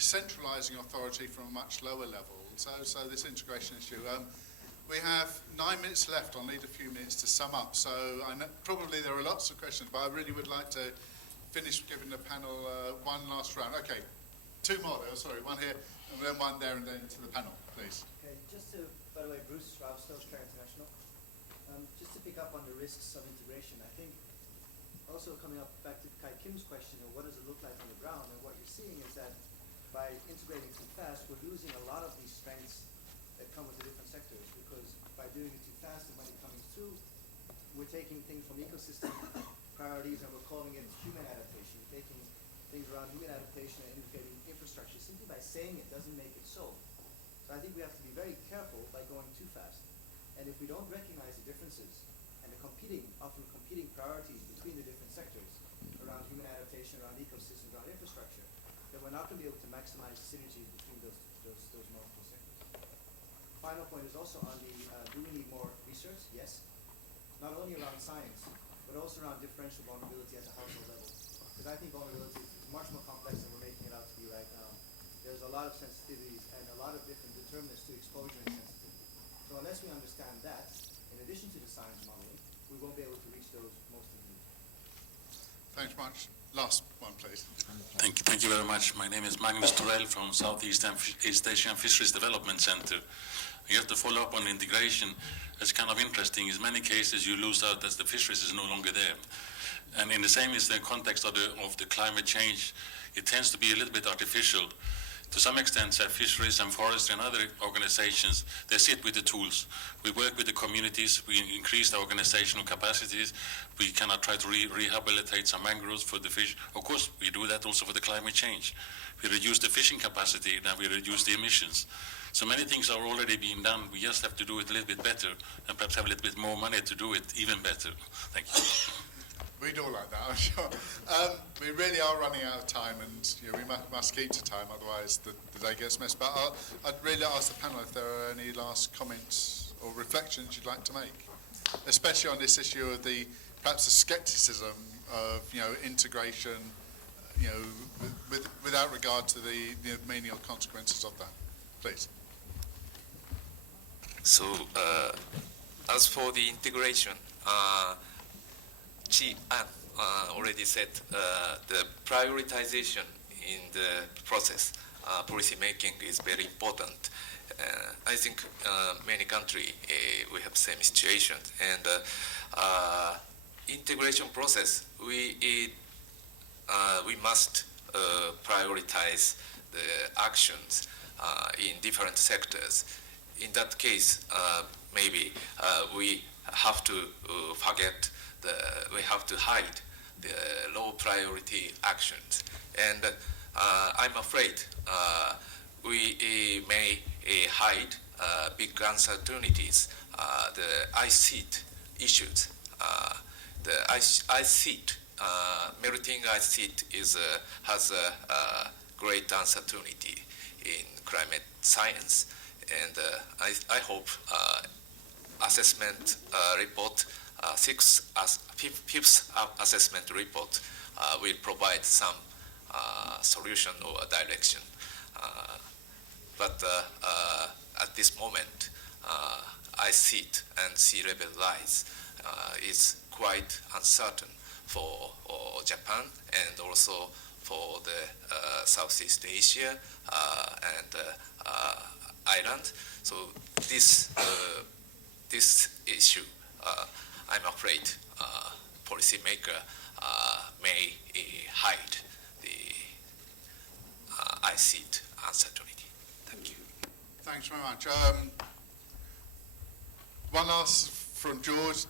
centralising authority from a much lower level. So this integration issue. We have 9 minutes left. I'll need a few minutes to sum up. So I know probably there are lots of questions, but I really would like to finish giving the panel one last round. Okay, 2 more though. Sorry, one here, and then one there, and then to the panel, please. Okay, just to, by the way, Bruce Strauss, Care International. Just to pick up on the risks of integration, I think also coming up back to Kai Kim's question of what does it look like on the ground, and what you're seeing is that by integrating too fast, we're losing a lot of these strengths that come with the different sectors, because by doing it too fast and money coming through, we're taking things from ecosystem priorities and we're calling it human adaptation, taking things around human adaptation and integrating infrastructure. Simply by saying it doesn't make it so. So I think we have to be very careful by going too fast. And if we don't recognize the differences and the often competing priorities between the different sectors around human adaptation, around ecosystems, around infrastructure, then we're not going to be able to maximize synergy between those multiple sectors. Final point is also on the, do we need more research? Yes. Not only around science, but also around differential vulnerability at the household level. Because I think vulnerability is much more complex than we're making it out to be right now. There's a lot of sensitivities and a lot of different determinants to exposure and sensitivity. So unless we understand that, in addition to the science modeling, we won't be able to reach those most in need. Thanks much. Last one, please. Thank you very much. My name is Magnus Torell from Southeast Asian Fisheries Development Center. You have to follow up on integration. It's kind of interesting. In many cases, you lose out as the fisheries is no longer there. And in the same is the context of the climate change, it tends to be a little bit artificial. To some extent, fisheries and forestry and other organizations, they sit with the tools. We work with the communities, we increase the organizational capacities, we cannot try to rehabilitate some mangroves for the fish. Of course, we do that also for the climate change. We reduce the fishing capacity, now we reduce the emissions. So many things are already being done, we just have to do it a little bit better, and perhaps have a little bit more money to do it even better. Thank you. We'd all like that, I'm sure. We really are running out of time, and we must keep to time, otherwise the day gets missed. But I'd really ask the panel if there are any last comments or reflections you'd like to make, especially on this issue of perhaps the scepticism of integration, without regard to the menial consequences of that. Please. So, as for the integration, Chi An already said the prioritization in the process, policy making is very important. I think many countries we have same situation, and integration process we must prioritize the actions in different sectors. In that case, maybe we have to we have to hide the low priority actions. And I'm afraid we may hide big uncertainties, the ice sheet issues. The ice sheet, melting ice sheet has a great uncertainty in climate science. And I hope assessment report, fifth assessment report will provide some solution or direction. But at this moment, ice sheet and sea level rise is quite uncertain for Japan and also for the Southeast Asia and island. So this issue, I'm afraid, policymaker may hide the ice sheet uncertainty. Thank you. Thanks very much. One last from George.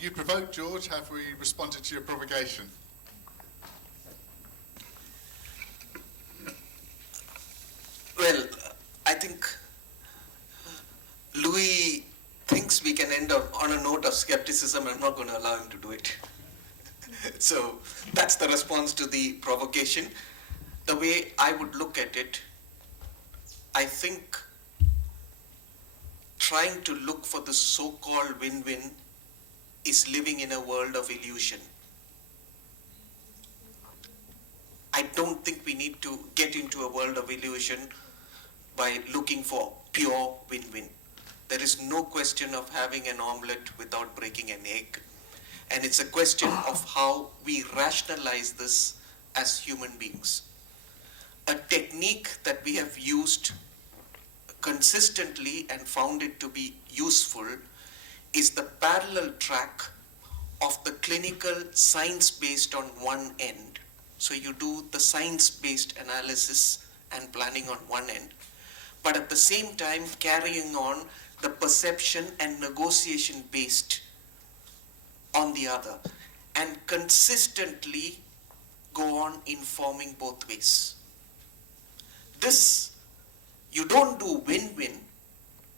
You provoked George. Have we responded to your provocation? Well, I think Louis thinks we can end up on a note of skepticism. I'm not going to allow him to do it. So that's the response to the provocation. The way I would look at it, I think trying to look for the so-called win-win is living in a world of illusion. I don't think we need to get into a world of illusion by looking for pure win-win. There is no question of having an omelette without breaking an egg. And it's a question of how we rationalize this as human beings. A technique that we have used consistently and found it to be useful is the parallel track of the clinical science based on one end. So you do the science-based analysis and planning on one end, but at the same time carrying on the perception and negotiation based on the other, and consistently go on informing both ways. This, you don't do win-win,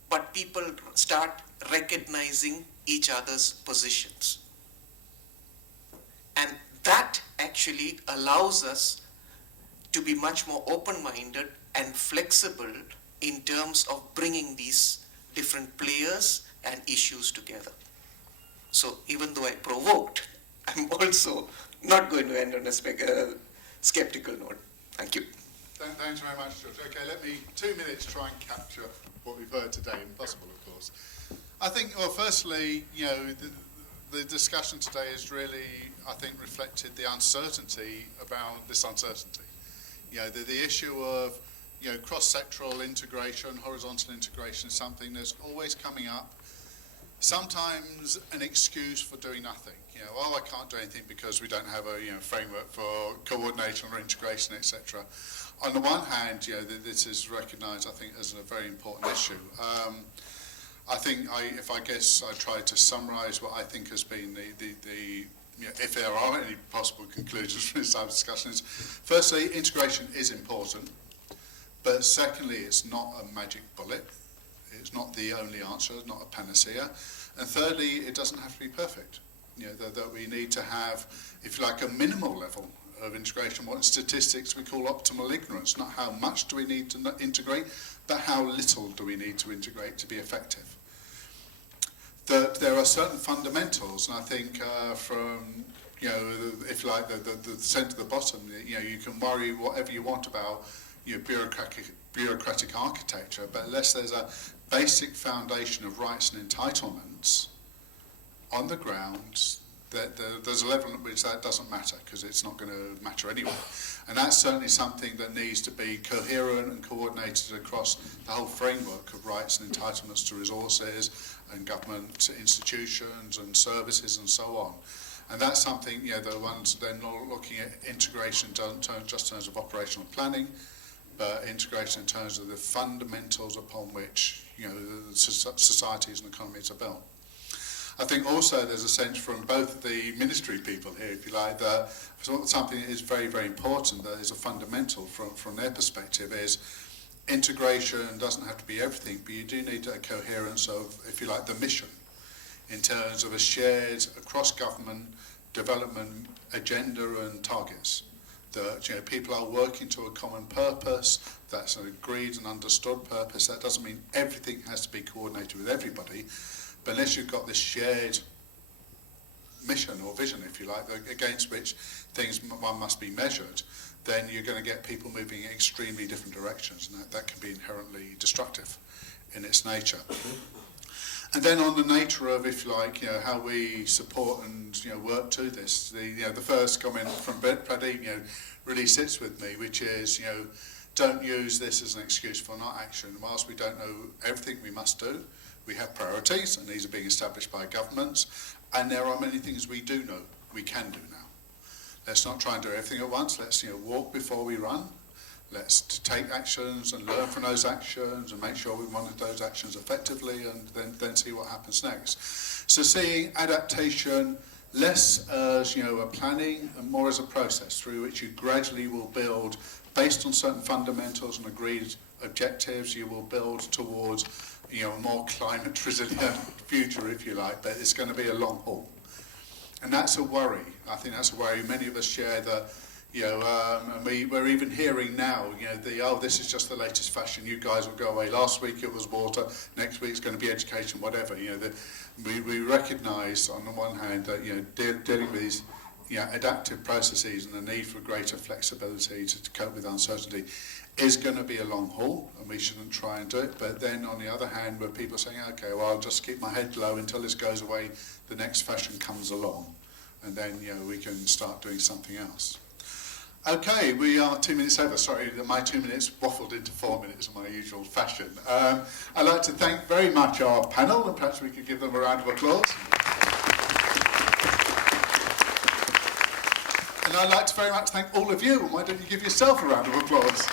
but people start recognizing each other's positions. And that actually allows us to be much more open-minded and flexible in terms of bringing these different players and issues together. So even though I provoked, I'm also not going to end on a skeptical note. Thank you. Thanks very much, George. Okay, let me, 2 minutes, try and capture what we've heard today. Impossible, of course. I think, well, firstly, you know, the discussion today has really, I think, reflected the uncertainty about this uncertainty. You know, the issue of, you know, cross-sectoral integration, horizontal integration is something that's always coming up. Sometimes an excuse for doing nothing. You know, oh, I can't do anything because we don't have a, you know, framework for coordination or integration, etc. On the one hand, you know, this is recognised, I think, as a very important issue. I think if I try to summarise what I think has been the you know, if there are any possible conclusions from this type of discussions, firstly, integration is important, but secondly, it's not a magic bullet. It's not the only answer, it's not a panacea. And thirdly, it doesn't have to be perfect. You know, that we need to have, if you like, a minimal level of integration, what in statistics we call optimal ignorance. Not how much do we need to integrate, but how little do we need to integrate to be effective. That there are certain fundamentals, and I think from, you know, if you like, the centre to the bottom, you know, you can worry whatever you want about, you know, bureaucratic architecture, but unless there's a basic foundation of rights and entitlements on the ground, there's a level at which that doesn't matter, because it's not going to matter anyway. And that's certainly something that needs to be coherent and coordinated across the whole framework of rights and entitlements to resources and government institutions and services and so on. And that's something, you know, the ones then looking at integration doesn't just in terms of operational planning, but integration in terms of the fundamentals upon which, you know, the societies and economies are built. I think also there's a sense from both the ministry people here, if you like, that something that is very, very important, that is a fundamental from their perspective, is integration doesn't have to be everything, but you do need a coherence of, if you like, the mission in terms of a shared across-government development agenda and targets. That, you know, people are working to a common purpose, that's an agreed and understood purpose. That doesn't mean everything has to be coordinated with everybody, but unless you've got this shared mission or vision, if you like, against which one must be measured, then you're going to get people moving in extremely different directions, and that can be inherently destructive in its nature. And then on the nature of, if you like, you know, how we support and, you know, work to this, the first comment from Pradeep, you know, really sits with me, which is, you know, don't use this as an excuse for not action. Whilst we don't know everything we must do, we have priorities, and these are being established by governments, and there are many things we do know we can do now. Let's not try and do everything at once. Let's, you know, walk before we run. Let's take actions and learn from those actions and make sure we monitor those actions effectively, and then see what happens next. So seeing adaptation less as, you know, a planning and more as a process through which you gradually will build, based on certain fundamentals and agreed objectives, you will build towards, you know, a more climate resilient future, if you like, but it's going to be a long haul. And that's a worry. I think that's a worry. Many of us share the, you know, and we're even hearing now, you know, this is just the latest fashion, you guys will go away. Last week it was water, next week's going to be education, whatever. You know, we recognise on the one hand that, you know, dealing with these adaptive processes and the need for greater flexibility to cope with uncertainty is going to be a long haul, and we shouldn't try and do it. But then on the other hand, where people are saying, okay, well, I'll just keep my head low until this goes away, the next fashion comes along, and then we can start doing something else. Okay, we are 2 minutes over. Sorry that my 2 minutes waffled into 4 minutes in my usual fashion. I'd like to thank very much our panel, and perhaps we could give them a round of applause. And I'd like to very much thank all of you, and why don't you give yourself a round of applause?